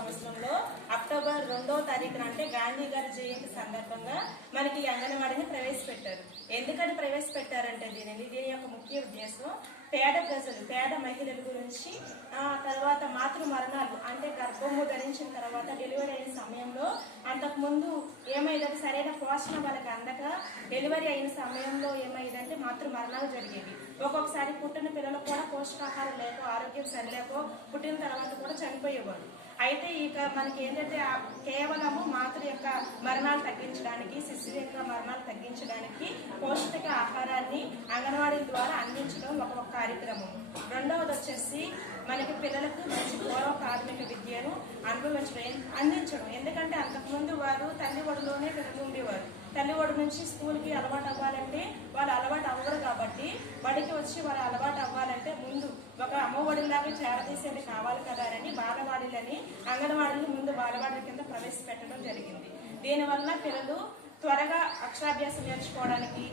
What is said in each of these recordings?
సంవత్సరంలో అక్టోబర్ 2వ తారీఖున అంటే గాంధీ గారి జయంతి సందర్భంగా మనకి అంగన్వాడీని ప్రవేశపెట్టారు. ఎందుకని ప్రవేశపెట్టారంటే దీని యొక్క ముఖ్య ఉద్దేశం పేద ప్రజలు, పేద మహిళల గురించి, తర్వాత మాతృ మరణాలు అంటే గర్భము ధరించిన తర్వాత డెలివరీ అయిన సమయంలో అంతకుముందు ఏమైందంటే సరైన పోషణ వాళ్ళకి అందక డెలివరీ అయిన సమయంలో ఏమైందంటే మాతృ మరణాలు జరిగేవి. ఒక్కొక్కసారి పుట్టిన పిల్లలకు కూడా పోషకాహారం లేక, ఆరోగ్యం సరిలేక పుట్టిన తర్వాత కూడా చనిపోయేవారు. అయితే ఇక మనకి ఏంటంటే కేవలము మాతృ యొక్క మరణాలు తగ్గించడానికి, శిశువు యొక్క మరణాలు తగ్గించడానికి పౌష్టిక ఆహారాన్ని అంగన్వాడీల ద్వారా అందించడం ఒక కార్యక్రమం. రెండవది వచ్చేసి మనకి పిల్లలకు మంచి పూర్వ ప్రాథమిక విద్యను అందించడం. ఎందుకంటే అంతకుముందు వారు తల్లి ఒడిలోనే పెరుగుతూ ఉండేవారు. తల్లి ఒడి నుంచి స్కూల్కి అలవాటు అవ్వాలంటే వాళ్ళు అలవాటు అవ్వరు కాబట్టి బడికి వచ్చి వాళ్ళు అలవాటు అవ్వాలంటే ముందు ఒక అమ్మ ఒడిలాగా చేరదీసేది కావాలి కదా అని బాలవాడీలని అంగన్వాడీలు ముందు బాలవాడీల కింద ప్రవేశపెట్టడం జరిగింది. దీనివల్ల పిల్లలు త్వరగా అక్షరాభ్యాసం నేర్చుకోవడానికి,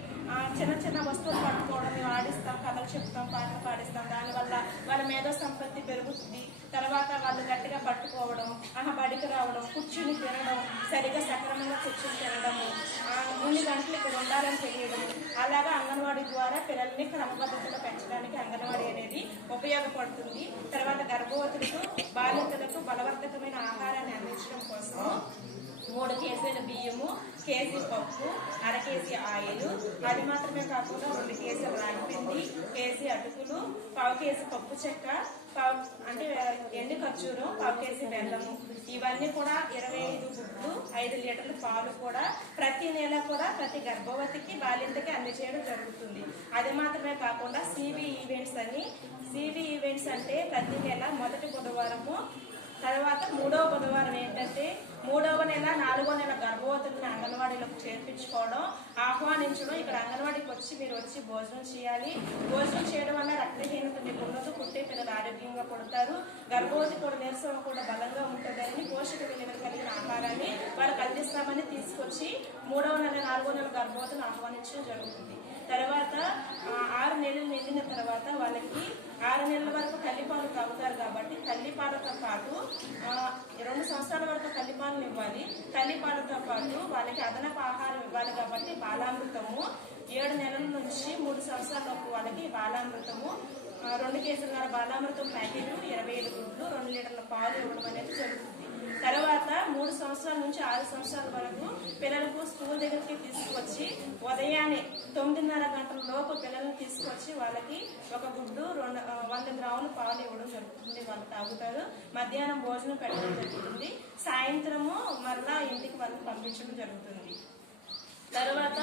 చిన్న చిన్న వస్తువులు పట్టుకోవడం, మేము ఆడిస్తాం, కథలు చెప్తాం, పాటలు పాడిస్తాం. దానివల్ల వాళ్ళ మేధో సంపత్తి పెరుగుతుంది. తర్వాత వాళ్ళు గట్టిగా పట్టుకోవడం, బడికి రావడం, కూర్చుని తినడం, సరిగా సక్రమంగా కూర్చుని తినడము, 3 గంటలు ఇక్కడ ఉండాలని తెలియడం, అలాగా అంగన్వాడీ ద్వారా పిల్లల్ని క్రమపద్ధతిలో పెంచడానికి అంగన్వాడీ అనేది ఉపయోగపడుతుంది. తర్వాత గర్భవతులకు, బాలింతలకు బలవర్ధకమైన ఆహారాన్ని అందించడం కోసం 3 కేజీల బియ్యము, కేజీ పప్పు, 1/2 కేజీ ఆయిల్, అది మాత్రమే కాకుండా 2 కేజీల రాగిపిండి, కేజీ అటుకులు, 1/4 కేజీ పప్పు చెక్క, అంటే ఎండు ఖర్జూరం, 1/4 కేజీ బెల్లము, ఇవన్నీ కూడా 25 గుడ్లు, 5 లీటర్ల పాలు కూడా ప్రతి నెల కూడా ప్రతి గర్భవతికి, బాలింతకి అందజేయడం జరుగుతుంది. అది మాత్రమే కాకుండా సివి ఈవెంట్స్ అంటే ప్రతి నెల మొదటి బుధవారము, తర్వాత 3వ బుధవారం ఏంటంటే 3వ నెల, 4వ నెల గర్భవతులను అంగన్వాడీలకు చేర్పించుకోవడం, ఆహ్వానించడం. ఇక్కడ అంగన్వాడీకి వచ్చి మీరు వచ్చి భోజనం చేయాలి. భోజనం చేయడం వల్ల రక్తహీనత మీకు ఉండదు, పుట్టే పిల్లలు ఆరోగ్యంగా పుడతారు, గర్భవతి కూడా నీరసం కూడా బలంగా ఉంటుందని పోషక విలువలు కలిగిన ఆహారాన్ని వాళ్ళకి అందిస్తామని తీసుకొచ్చి 3వ నెల, 4వ నెల గర్భవతిని ఆహ్వానించడం జరుగుతుంది. తర్వాత 6 నెలలు నిండిన తర్వాత వాళ్ళకి 6 నెలల వరకు తల్లిపాలు తాగుతారు కాబట్టి తల్లిపాలతో పాటు 2 సంవత్సరాల వరకు తల్లిపాలను ఇవ్వాలి. తల్లిపాలతో పాటు వాళ్ళకి అదనపు ఆహారం ఇవ్వాలి కాబట్టి బాలామృతము 7 నెలల నుంచి 3 సంవత్సరాలలోపు వాళ్ళకి బాలామృతము, 2 కేజీల బాలామృతం ప్యాకెట్, 25 గుడ్లు, 2 లీటర్ల పాలు ఇవ్వడం అనేది జరుగుతుంది. తర్వాత 3 సంవత్సరాల నుంచి 6 సంవత్సరాల వరకు పిల్లలకు స్కూల్ దగ్గరికి తీసుకొచ్చి ఉదయాన్నే 9:30 గంటల లోపు పిల్లల్ని తీసుకొచ్చి వాళ్ళకి 1 గుడ్డు, 100 గ్రాముల పాలు ఇవ్వడం జరుగుతుంది. వాళ్ళు తాగుతారు. మధ్యాహ్నం భోజనం పెట్టడం జరుగుతుంది. సాయంత్రము మరలా ఇంటికి వాళ్ళకి పంపించడం జరుగుతుంది. తర్వాత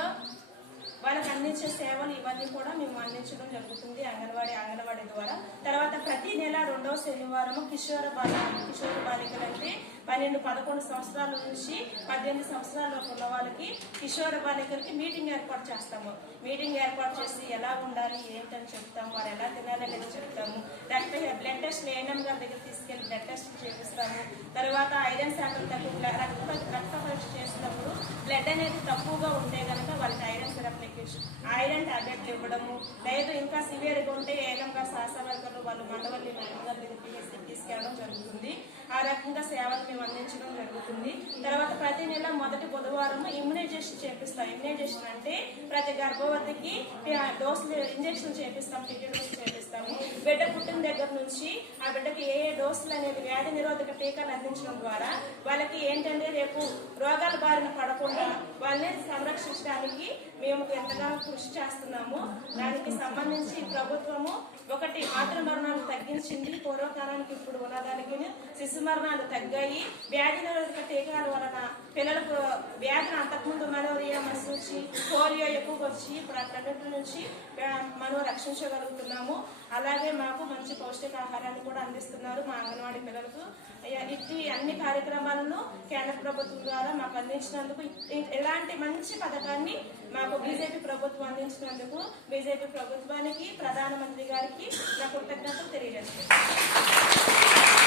వాళ్ళకి అందించే సేవలు ఇవన్నీ కూడా మేము అందించడం జరుగుతుంది అంగన్వాడీ ద్వారా. తర్వాత ప్రతి నెల 2వ శనివారం కిషోర బాలికలు అంటే 12-11 సంవత్సరాల నుంచి 18 సంవత్సరాల ఉన్న వాళ్ళకి కిషోర బాలికలకి మీటింగ్ ఏర్పాటు చేస్తాము. మీటింగ్ ఏర్పాటు చేసి ఎలా ఉండాలి ఏంటని చెప్తాము, వారు ఎలా తినాలనేది చెప్తాము. బ్లడ్ టెస్ట్ ఏఎన్ఎం గారి దగ్గర తీసుకెళ్లి బ్లడ్ టెస్ట్ చేపిస్తాము. తర్వాత ఐరన్ శాతం తక్కువ, రక్త పరీక్ష చేసినప్పుడు బ్లడ్ అనేది తక్కువగా ఉంటే కనుక వాళ్ళకి ఐరన్ సిరప్, ఐరన్ టాబ్లెట్లు ఇవ్వడము. లేదు ఇంకా సివియర్గా ఉంటే ఏఎన్ఎం గారు, శాసన వర్గర్లు వాళ్ళు మండవల్లి మేడం గారి దగ్గర తీసుకెళ్ళడం జరుగుతుంది. ఆ రకంగా సేవలు మేము అందించడం జరుగుతుంది. తర్వాత ప్రతి నెల మొదటి బుధవారం ఇమ్యునైజేషన్ చేపిస్తాం. ఇమ్యునైజేషన్ అంటే ప్రతి గర్భవతికి డోసులు ఇంజక్షన్ చేపిస్తాం, టీటీడీ చేపిస్తాము. బిడ్డ పుట్టిన దగ్గర నుంచి ఆ బిడ్డకి ఏ డోసులు అనేది వ్యాధి నిరోధక టీకాలు అందించడం ద్వారా వాళ్ళకి ఏంటంటే రేపు రోగాల బారిన పడకుండా వాళ్ళని సంరక్షించడానికి మేము ఎంతగానో కృషి చేస్తున్నాము. దానికి సంబంధించి ప్రభుత్వము ఒకటి మాతృ మరణాలు తగ్గించింది. పూర్వకాలానికి ఇప్పుడు ఉన్నదానికి శిశు మరణాలు తగ్గాయి. వ్యాధి నిరోధక టీకాల వలన పిల్లలకు వ్యాధులు అంతకుముందు మలేరియా, మసూచి, పోలియో ఎక్కువగా వచ్చి ఇప్పుడు అన్నింటి నుంచి మనం రక్షించగలుగుతున్నాము. అలాగే మాకు మంచి పౌష్టికాహారాన్ని కూడా అందిస్తున్నారు మా అంగన్వాడీ పిల్లలకు. ఇట్టి అన్ని కార్యక్రమాలను కేంద్ర ప్రభుత్వం ద్వారా మాకు అందించినందుకు, ఇలాంటి మంచి పథకాన్ని మాకు బీజేపీ ప్రభుత్వం అందించినందుకు బీజేపీ ప్రభుత్వానికి, ప్రధానమంత్రి గారికి నా కృతజ్ఞతలు తెలియజేస్తున్నాను.